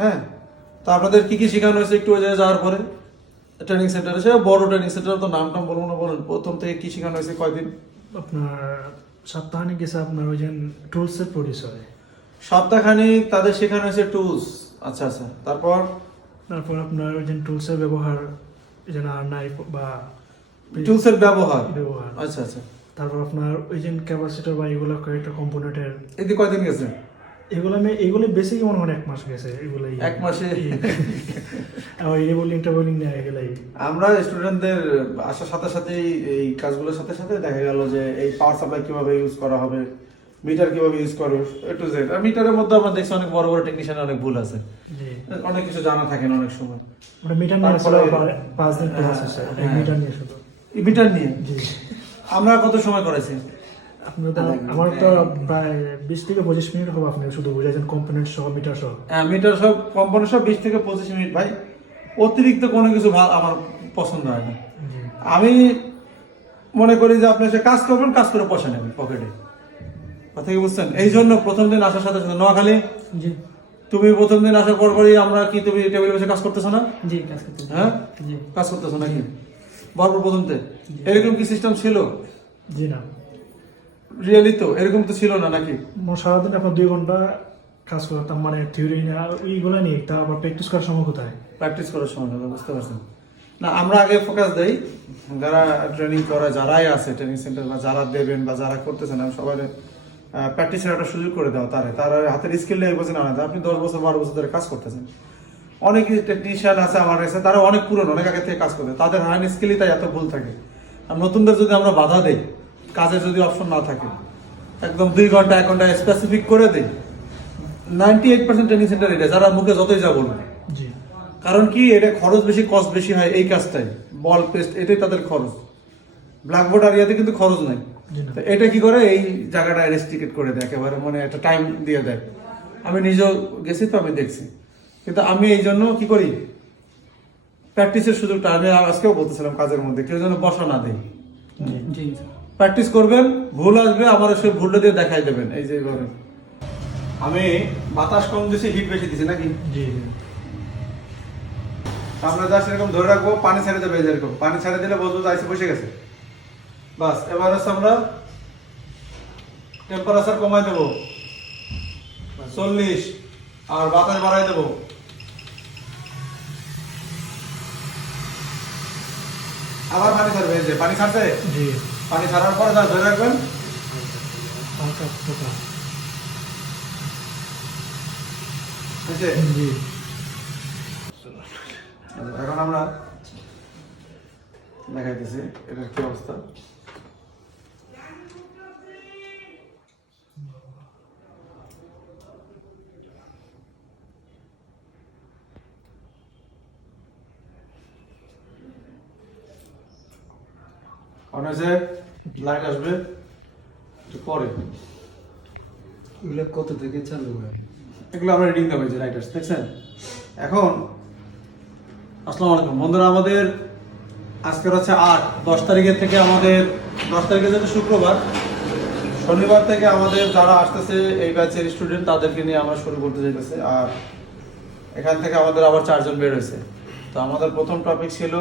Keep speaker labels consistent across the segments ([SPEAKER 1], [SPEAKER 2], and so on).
[SPEAKER 1] হ্যাঁ? তো আপনাদের কি কি শেখানো হয়েছে একটু ওই জায়গায় যাওয়ার পরে? ট্রেনিং সেন্টারে সে বড় ট্রেনিং সেন্টার তো নাম টাম বলব না বলেন। প্রথম থেকে কি শেখানো হয়েছে কয়দিন?
[SPEAKER 2] আপনার সপ্তাহানি গেছে আপনার ওই যে টুলসের হয়
[SPEAKER 1] সপ্তাহখানিক তাদের শেখানো হয়েছে টুলস আচ্ছা আচ্ছা। তারপর?
[SPEAKER 2] তারপর আপনার ওই যে টুলসের ব্যবহার এই আর নাইফ বা
[SPEAKER 1] টুলসের ব্যবহার?
[SPEAKER 2] ব্যবহার।
[SPEAKER 1] আচ্ছা আচ্ছা।
[SPEAKER 2] তারপর আপনার ওই যে ক্যাপাসিটার বা এগুলো কয়েকটা কম্পোনেন্টের
[SPEAKER 1] এদিকে কয়দিন গেছে?
[SPEAKER 2] এগুলো আমি এগুলো মনে হয় এক মাস গেছে এগুলো
[SPEAKER 1] এক মাসে।
[SPEAKER 2] টেবোলিং নেই এগুলাই।
[SPEAKER 1] আমরা স্টুডেন্টদের আসার সাথে সাথেই এই কাজগুলোর সাথে সাথে দেখা গেল যে এই পাওয়ার সাপ্লাই কীভাবে ইউজ করা হবে মিটার কীভাবে ইউজ করবে এ টু জেড আর মিটারের মধ্যে আমরা দেখছি অনেক বড় বড় টেকনিশিয়ান অনেক ভুল আছে। অনেক কিছু জানা থাকে না অনেক সময়।
[SPEAKER 2] ওটা মিটার নিয়ে আসলে পাঁচ দিন ক্লাস
[SPEAKER 1] হ্যাঁ,
[SPEAKER 2] আছে
[SPEAKER 1] হ্যাঁ।
[SPEAKER 2] মিটার নিয়ে শুধু
[SPEAKER 1] মিটার নিয়ে?
[SPEAKER 2] জি।
[SPEAKER 1] আমরা কত সময় করেছি?
[SPEAKER 2] আমার তো প্রায় বিশ থেকে পঁচিশ মিনিট হবে আপনি শুধু বুঝাইছেন কম্পোনেন্ট সহ মিটার সহ।
[SPEAKER 1] হ্যাঁ মিটার বিশ থেকে পঁচিশ মিনিট ভাই। অতিরিক্ত কোনো কিছু আমার পছন্দ হয় না। আমি মনে করি যে আপনি এসে কাজ করবেন কাজ করে পয়সা নেবেন পকেটে কথা কি বুঝছেন? এই জন্য প্রথম দিন আসার সাথে সাথে নোয়াখালী।
[SPEAKER 3] জি।
[SPEAKER 1] তুমি প্রথম দিন আসার পর পরই আমরা কি তুমি টেবিলে বসে কাজ করতেছো না?
[SPEAKER 3] জি কাজ করতে
[SPEAKER 1] হ্যাঁ?
[SPEAKER 3] জি।
[SPEAKER 1] কাজ করতেছো নাকি? বরপর প্রথমতে। এরকম কি সিস্টেম ছিল?
[SPEAKER 2] জি না।
[SPEAKER 1] রিয়েলি তো? এরকম তো ছিল না নাকি?
[SPEAKER 2] সারাদিন আপনার দুই ঘণ্টা কাজ করতাম মানে থিওরি ওইগুলো নিয়ে তা আবার প্র্যাকটিস করার সময় কোথায়?
[SPEAKER 1] প্র্যাকটিস করার সময় বুঝতে পারছেন না আমরা আগে ফোকাস দেই যারা ট্রেনিং করে যারাই আছে ট্রেনিং সেন্টার বা যারা দেবেন বা যারা করতেছেন আমি সবাই প্র্যাকটিসের একটা সুযোগ করে দেওয়া তারে। তার হাতের স্কিল নেই বোঝেন আলাদা আপনি দশ বছর বারো বছর ধরে কাজ করতেছেন। অনেক টেকনিশিয়ান আছে আমার কাছে তারা অনেক পুরনো অনেক আগে থেকে কাজ করে তাদের হ্যান্ড স্কিলই তাই এত ভুল থাকে। আর নতুনদের যদি আমরা বাধা দেই কাজের যদি অপশন না থাকে। একদম দুই ঘণ্টা এক ঘণ্টা স্পেসিফিক করে দেই। Ninety eight percent training centre এটা যারা মুখে যতই যা বলুন কারণ কি এটা খরচ বেশি কস্ট বেশি হয় এই কাজটাই। বল পেস্ট এটাই তাদের খরচ। ব্ল্যাকবোর্ড আর ইয়াতে কিন্তু খরচ নাই। তো এটা কি করে এই জায়গাটা রেস্ট্রিকেট করে দেয় একেবারে মানে একটা টাইম দিয়ে দেয়। আমি নিজেও গেছি তো আমি দেখছি। কিন্তু আমি এই জন্য কি করি? প্র্যাকটিসের সুযোগটা আমি আজকেও বলতেছিলাম কাজের মধ্যে কেউ যেন বসা না দেয়।
[SPEAKER 3] জি।
[SPEAKER 1] প্র্যাকটিস করবেন ভুল আসবে আমার সেই ভুলটা দিয়ে দেখাই দেবেন। এই যে এইভাবে আমি বাতাস কম দিছি হিট বেশি দিছি নাকি?
[SPEAKER 2] জি
[SPEAKER 1] আমরা জাস্ট এরকম ধরে রাখব পানি ছেড়ে দেবে এরকম। পানি ছেড়ে দিলে বুঝব যে আইসে বসে গেছে। বাস এবার হচ্ছে আমরা টেম্পারেচার কমাই দেবো। চল্লিশ। আর বাতাস বাড়াই দেবো। আবার পানি ছাড়বে যে পানি ছাড়ছে?
[SPEAKER 2] জি।
[SPEAKER 1] পানি ছাড়ার পরে যা ধরে রাখবেন। এখন আমরা দেখাইতেছি এটার কি অবস্থা। এখন লাইট আসবে একটু পরে।
[SPEAKER 4] এগুলো কত থেকে চালু হয়?
[SPEAKER 1] এগুলো আমরা রিডিং দেবো যে লাইট আসছে দেখছেন? এখন আসসালামু আলাইকুম। বন্ধুরা আমাদের আজকের হচ্ছে আট দশ তারিখের থেকে আমাদের দশ তারিখে যেহেতু শুক্রবার শনিবার থেকে আমাদের যারা আসতেছে এই ব্যাচের স্টুডেন্ট তাদেরকে নিয়ে আমরা শুরু করতে যেতেছে আর এখান থেকে আমাদের আবার চারজন বের হয়েছে। তো আমাদের প্রথম টপিক ছিল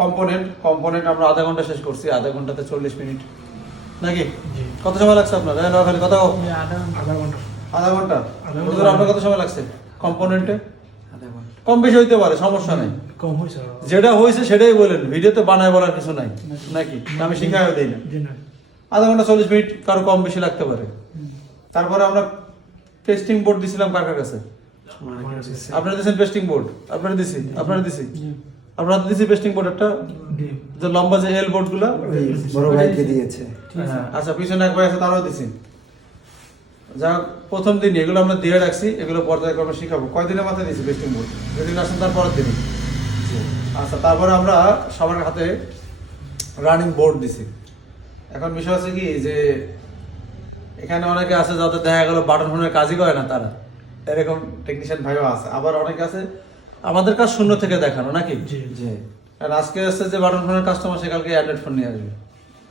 [SPEAKER 1] কম্পোনেন্ট কম্পোনেন্ট আমরা আধা ঘণ্টা শেষ করছি আধা ঘন্টাতে চল্লিশ মিনিট। নাকি? কত সময় লাগছে আপনার? হ্যাঁ নোয়াখালী কত
[SPEAKER 3] জি আধা
[SPEAKER 2] ঘণ্টা।
[SPEAKER 1] আধা ঘণ্টা। আপনার কত সময় লাগছে? কম্পোনেন্টে কম বেশি হইতে পারে সমস্যা নেই।
[SPEAKER 2] কম হয়েছে
[SPEAKER 1] যেটা হয়েছে সেটাই বলেন ভিডিওতে বানায় বলার কিছু নাই। নাকি? আমি শিখাইও দেই না।
[SPEAKER 2] না।
[SPEAKER 1] আধা ঘণ্টা চল্লিশ মিনিট কারও কম বেশি লাগতে পারে। তারপরে আমরা টেস্টিং বোর্ড দিছিলাম কার কার কাছে? আপনারা দিয়েছেন পেস্টিং বোর্ড আপনারা দিছি? আপনারা দিছি? আপনারা দিছি পেস্টিং একটা যে লম্বা যে এল বোর্ডগুলা
[SPEAKER 4] ওই বড় ভাইকে দিয়েছে।
[SPEAKER 1] হ্যাঁ, আচ্ছা পিছনে এক ভাই আছে তারাও দিছি। যা প্রথম দিন এগুলো আমরা দিয়ে রাখছি এগুলো পর্যায়ক্রমে শিখাবো। কয়দিনের মাথায় দিয়েছি পেস্টিং বোর্ড যেদিন আসেন তার পরের দিনই। আচ্ছা তারপরে আমরা সবার হাতে রানিং বোর্ড দিছি। এখন বিষয় হচ্ছে কি যে এখানে অনেকে আছে যাদের দেখা গেল বাটন ফোনের কাজই করে না তারা। এরকম টেকনিশিয়ান ভাইও আছে। আবার অনেকে আছে আমাদের কাজ শূন্য থেকে দেখানো নাকি?
[SPEAKER 2] জি
[SPEAKER 1] আর আজকে আসছে যে বাটন ফোনের কাস্টমার সে কালকে অ্যান্ড্রয়েড ফোন নিয়ে আসবে।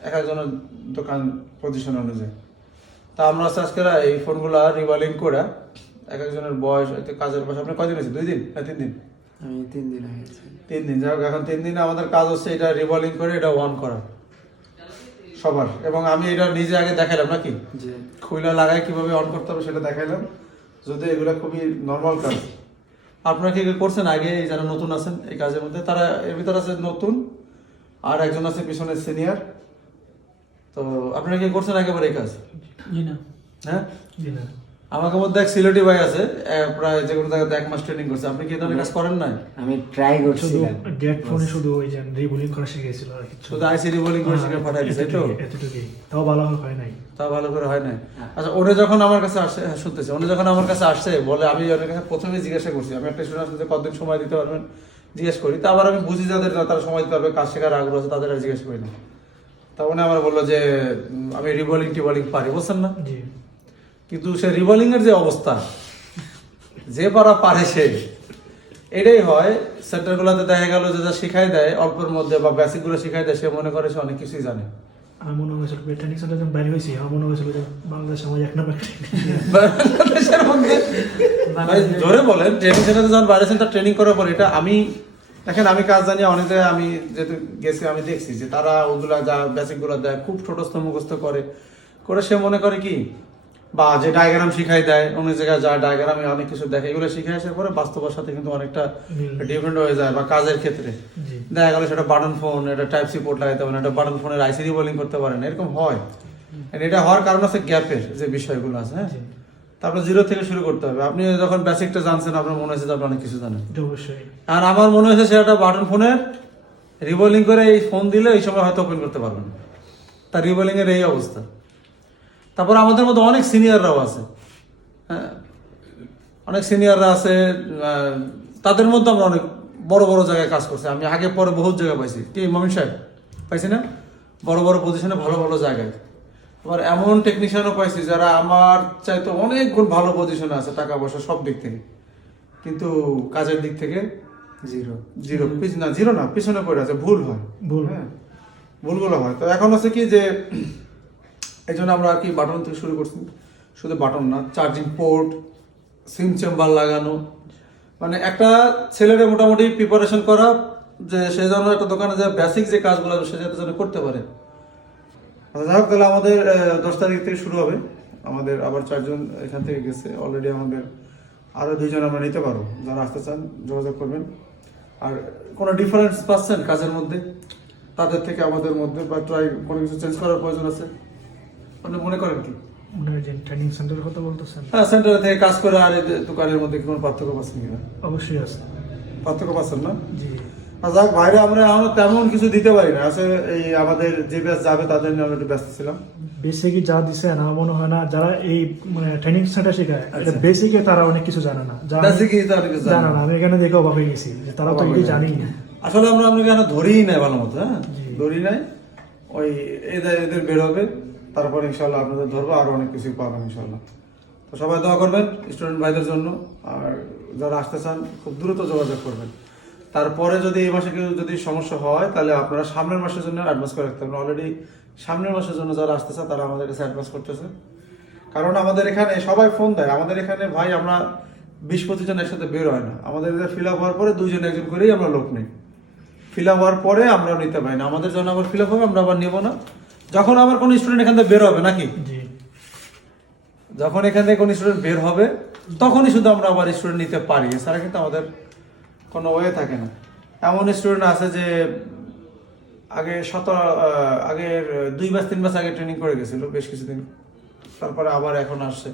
[SPEAKER 1] এক একজনের দোকান পজিশন অনুযায়ী। তা আমরা আস্তে আজকে এই ফোনগুলো রিভলিং করে এক একজনের বয়স কাজের বয়স আপনার কয়দিন আছে দুই দিন না তিন দিন?
[SPEAKER 3] আমি তিন দিন হয়েছে
[SPEAKER 1] তিন দিন যাই হোক এখন তিন দিন আমাদের কাজ হচ্ছে এটা রিভলিং করে এটা অন করা। সবার। এবং আমি এটা নিজে আগে দেখালাম নাকি? খুইলা লাগায় কীভাবে অন করতে হবে সেটা দেখাইলাম। যদি এগুলো খুবই নর্মাল কাজ। আপনারা কি কি করছেন? আগে এই যারা নতুন আছেন এই কাজের মধ্যে তারা এর ভিতরে আছে নতুন আর একজন আছে পিছনে সিনিয়র। তো আপনারা কি করছেন একেবারে এই কাজ? হ্যাঁ? আমাকে মধ্যে এক সিলেটি ভাই আছে প্রায় যে কোনো জায়গায় এক মাস ট্রেনিং করছে। আপনি কি এই ধরনের কাজ করেন নাই?
[SPEAKER 3] আমি ট্রাই করছি
[SPEAKER 2] শুধু
[SPEAKER 3] করছিলাম
[SPEAKER 2] গেট ফোনে শুধু ওই যে রিবোলিং করা শিখেছিল আর কিছু
[SPEAKER 1] শুধু আইসিডি বোলিং করে শিখে পাঠাই দিচ্ছে তো?
[SPEAKER 2] এতটুকুই, তাও ভালো হয় নাই।
[SPEAKER 1] তা ভালো করে হয় না আচ্ছা ওরে যখন আমার কাছে আসছে হ্যাঁ শুনতেছে। উনি যখন আমার কাছে আসছে বলে আমি ওর কাছে প্রথমে জিজ্ঞাসা করছি আমি একটা স্টুডেন্ট আসলে কতদিন সময় দিতে পারবেন? জিজ্ঞেস করি। তা আবার আমি বুঝি যাদের না তারা সময় দিতে পারবে কাজ শেখার আগ্রহ আছে তাদের আর জিজ্ঞেস করি না। তা উনি আমার বলল যে আমি রিবলিং টিবলিং পারি বুঝছেন না?
[SPEAKER 2] জি।
[SPEAKER 1] কিন্তু সে রিবলিং এর যে অবস্থা যে পারা পারে সে এটাই হয়। সেন্টারগুলোতে দেখা গেল যে যা শিখাই দেয় অল্পের মধ্যে বা বেসিকগুলো শিখাই দেয় সে মনে করে সে অনেক কিছুই জানে।
[SPEAKER 2] আমার মনে হয়েছিল ট্রেনিং সেন্টার যখন বাইরে হয়েছি আমার মনে হয়েছিল যে বাংলাদেশ সমাজ এক নম্বর
[SPEAKER 1] বাংলাদেশের মধ্যে? ভাই, বলেন ট্রেনিং সেন্টারে যখন বাইরে সেন্টার ট্রেনিং করার পর এটা আমি দেখেন আমি কাজ জানি অনেক আমি যেহেতু গেছি আমি দেখছি যে তারা ওগুলা যা বেসিকগুলো দেয় খুব ছোটস্থ মুখস্থ করে। করে সে মনে করে কি বা যে ডায়াগ্রাম শিখাই দেয় অনেক জায়গায় যা ডায়াগ্রামে অনেক কিছু দেখে এগুলো শিখে আসার পরে বাস্তবের সাথে কিন্তু অনেকটা ডিফারেন্ট হয়ে যায় বা কাজের ক্ষেত্রে। দেখা গেল সেটা বাটন ফোন এটা টাইপ সি পোর্ট লাগাইতে পারেন এটা বাটন ফোনের আইসিডি বোলিং করতে পারেন এরকম হয়। এটা হওয়ার কারণ আছে গ্যাপের যে বিষয়গুলো আছে হ্যাঁ? তারপর জিরো থেকে শুরু করতে হবে। আপনি যখন বেসিকটা জানছেন আপনার মনে হয়েছে আপনি অনেক কিছু জানেন।
[SPEAKER 2] অবশ্যই।
[SPEAKER 1] আর আমার মনে হয়েছে সে একটা বাটন ফোনের রিবোলিং করে এই ফোন দিলে এই সময় হয়তো ওপেন করতে পারবেন তার রিবোলিং এর এই অবস্থা। তারপর আমাদের মধ্যে অনেক সিনিয়ররাও আছে। হ্যাঁ অনেক সিনিয়ররা আছে তাদের মধ্যে আমরা অনেক বড় বড় জায়গায় কাজ করছি। আমি আগে পরে বহুত জায়গায় পাইছি। কি মমিন সাহেব? পাইছি না? বড় বড় পজিশনে ভালো ভালো জায়গায়। আবার এমন টেকনিশিয়ানও পাইছি যারা আমার চাইতে অনেক গুণ ভালো পজিশনে আছে টাকা পয়সা সব দিক থেকে। কিন্তু কাজের দিক থেকে
[SPEAKER 3] জিরো
[SPEAKER 1] জিরো পিছ- না জিরো না পিছনে পড়ে আছে। ভুল হয়।
[SPEAKER 2] ভুল।
[SPEAKER 1] হ্যাঁ ভুলগুলো হয়। তো এখন আছে কি যে এই জন্য আমরা আর কি বাটন থেকে শুরু করছি। শুধু বাটন না চার্জিং পোর্ট সিম চেম্বার লাগানো। মানে একটা ছেলের মোটামুটি প্রিপারেশন করা যে সে যেন একটা দোকানে যে বেসিক যে কাজগুলো সে যেন করতে পারে। আচ্ছা, যাই হোক তাহলে আমাদের দশ তারিখ থেকে শুরু হবে। আমাদের আবার চারজন এখান থেকে গেছে। অলরেডি আমাদের আরও দুইজন আমরা নিতে পারব। যারা আসতে চান যোগাযোগ করবেন। আর কোনো ডিফারেন্স পাচ্ছেন কাজের মধ্যে? তাদের থেকে আমাদের মধ্যে বা ট্রাই কোনো কিছু চেঞ্জ করার প্রয়োজন আছে? আপনি মনে করেন কি?
[SPEAKER 2] যে ট্রেনিং সেন্টারের কথা বলতেছেন?
[SPEAKER 1] হ্যাঁ সেন্টারে থেকে কাজ করে আর এই দোকানের মধ্যে কি কোনো পার্থক্য পাচ্ছেন কিনা
[SPEAKER 2] অবশ্যই আছে।
[SPEAKER 1] পার্থক্য পাচ্ছেন না?
[SPEAKER 2] জি।
[SPEAKER 1] যাক বাইরে আমরা আমরা তেমন কিছু দিতে পারি না। আসলে এই আমাদের যে ব্যাচ যাবে তাদের নিয়ে আমরা একটু ব্যস্ত ছিলাম।
[SPEAKER 2] বেসিকই যা দিছে আমার মনে হয় না। যারা এই মানে ট্রেনিং সেন্টার শেখায় এটা
[SPEAKER 1] আচ্ছা।
[SPEAKER 2] বেসিকে তারা অনেক কিছু জানে না।
[SPEAKER 1] বেসিকই কিছু জানে না।
[SPEAKER 2] না। আমি এখানে দেখে অবাক হয়ে গেছি যে তারা তো
[SPEAKER 1] অবাক
[SPEAKER 2] জানি না।
[SPEAKER 1] আসলে আমরা আমরা কেন ধরেই নাই ভালো মতো হ্যাঁ। ধরি নাই। ওই এদের এদের বের হবে। তারপর ইনশাল্লাহ আপনাদের ধরবো, আরও অনেক কিছুই পাবেন ইনশাল্লাহ তো সবাই দোয়া করবেন স্টুডেন্ট ভাইদের জন্য, আর যারা আসতে চান, খুব দ্রুত যোগাযোগ করবেন। তারপরে যদি এই মাসে কেউ যদি সমস্যা হয়, তাহলে আপনারা সামনের মাসের জন্য অ্যাডভান্স করে রাখতে হবে অলরেডি সামনের মাসের জন্য যারা আসতে চান, তারা আমাদের কাছে অ্যাডভান্স করতেছে। কারণ আমাদের এখানে সবাই ফোন দেয়। আমাদের এখানে ভাই, আমরা বিশ, পঁচিশ জন একসাথে বের হয় না। আমাদের ফিল আপ হওয়ার পরে দুইজন, একজন করেই আমরা লোক নেই। ফিল আপ হওয়ার পরে আমরা নিতে পারি না। আমাদের জন্য আবার ফিল আপ হবে, আমরা আবার নেব না। যখন আবার কোনো স্টুডেন্ট এখান থেকে বের হবে নাকি?
[SPEAKER 2] জি।
[SPEAKER 1] যখন এখান থেকে কোনো স্টুডেন্ট বের হবে তখনই শুধু আমরা আবার স্টুডেন্ট নিতে পারি। এছাড়া কিন্তু আমাদের কোনো ওয়ে থাকে না। এমন স্টুডেন্ট আছে যে আগে শত আগের দুই মাস তিন মাস আগে ট্রেনিং করে গেছিল বেশ কিছুদিন। তারপরে আবার এখন আসছে।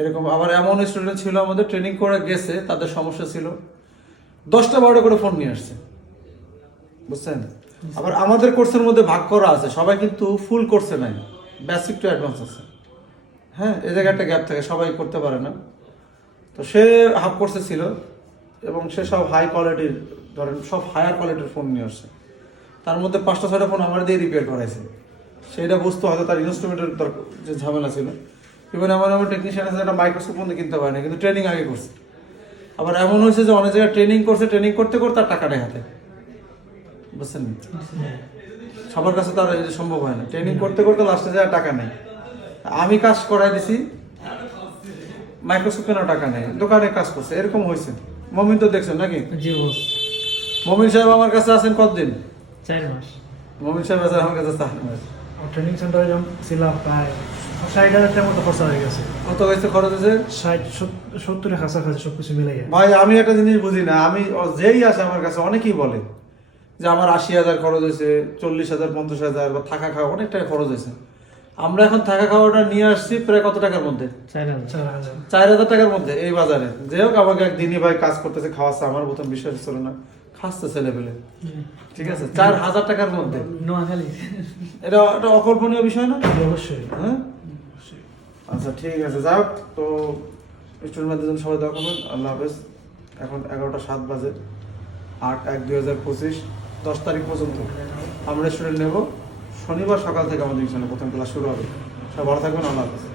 [SPEAKER 1] এরকম আবার এমন স্টুডেন্ট ছিল আমাদের ট্রেনিং করে গেছে তাদের সমস্যা ছিল। দশটা বারোটা করে ফোন নিয়ে আসছে। বুঝছেন? আবার আমাদের কোর্সের মধ্যে ভাগ করা আছে, সবাই কিন্তু ফুল কোর্সে নাই বেসিক টু অ্যাডভান্স আছে। হ্যাঁ এ জায়গায় একটা গ্যাপ থাকে, সবাই করতে পারে না। তো সে হাফ কোর্সে ছিল, এবং সে সব হাই কোয়ালিটির ধরেন সব হায়ার কোয়ালিটির ফোন নিয়ে আসছে। তার মধ্যে পাঁচটা, ছয়টা ফোন আমার দিয়ে রিপেয়ার করাইছে। সেটা বুঝতে হয়তো তার ইনস্ট্রুমেন্টের যে ঝামেলা ছিল। ইভেন আমার আমার টেকনিশিয়ান আছে, একটা মাইক্রোস্কোপ পর্যন্ত কিনতে পারে না কিন্তু ট্রেনিং আগে করছে। আবার এমন হয়েছে যে অনেক জায়গায় ট্রেনিং করছে ট্রেনিং করতে করতে তার টাকা নেই হাতে। বুঝছেন সবার কাছে তার এটা সম্ভব হয় না। ট্রেনিং করতে করতে লাস্টে যায় টাকা নেই। আমি কাজ করাই দিছি মাইক্রোস্কোপ কেনার টাকা নেই? দোকানে কাজ করছে এরকম হয়েছে। মমিন তো দেখছেন নাকি?
[SPEAKER 5] জি বস।
[SPEAKER 1] মমিন সাহেব আমার কাছে আছেন কতদিন?
[SPEAKER 5] চার মাস।
[SPEAKER 1] মমিন সাহেব আছে আমার কাছে চার মাস।
[SPEAKER 2] ট্রেনিং সেন্টারে যখন ছিলাম প্রায় ষাট হাজার টাকার মতো খরচা হয়ে গেছে।
[SPEAKER 1] কত হয়েছে খরচ হয়েছে?
[SPEAKER 2] ষাট সত্তরের কাছাকাছি সব কিছু মিলে গেছে
[SPEAKER 1] ভাই আমি একটা জিনিস বুঝি না। আমি ও- যেই আসে আমার কাছে অনেকেই বলে যে আমার আশি হাজার খরচ হয়েছে চল্লিশ হাজার পঞ্চাশ হাজার বা থাকা খাওয়া অনেক টাকা খরচ হয়েছে। আমরা এখন থাকা খাওয়াটা নিয়ে আসছি প্রায় কত টাকার মধ্যে? চার হাজার। টাকার মধ্যে এই বাজারে। যে হোক আমাকে একদিনই ভাই কাজ করতেছে খাওয়াচ্ছে আমার প্রথম বিশ্বাস ছিল না। খাচ্ছে ছেলে পেলে। ঠিক আছে? চার হাজার টাকার মধ্যে।
[SPEAKER 5] নোয়াখালী।
[SPEAKER 1] এটা একটা অকল্পনীয় বিষয় না?
[SPEAKER 2] অবশ্যই।
[SPEAKER 1] হ্যাঁ? আচ্ছা ঠিক আছে যাই হোক তো স্টুডেন্টদের জন্য সবাই দোয়া করবেন। আল্লাহ হাফেজ। এখন এগারোটা সাত বাজে আট এক দুই হাজার পঁচিশ। দশ তারিখ পর্যন্ত। আমরা স্টুডেন্ট নেব। শনিবার সকাল থেকে আমাদের এখানে প্রথম ক্লাস শুরু হবে। সবাই ভালো থাকবেন, আল্লাহ হাফেজ।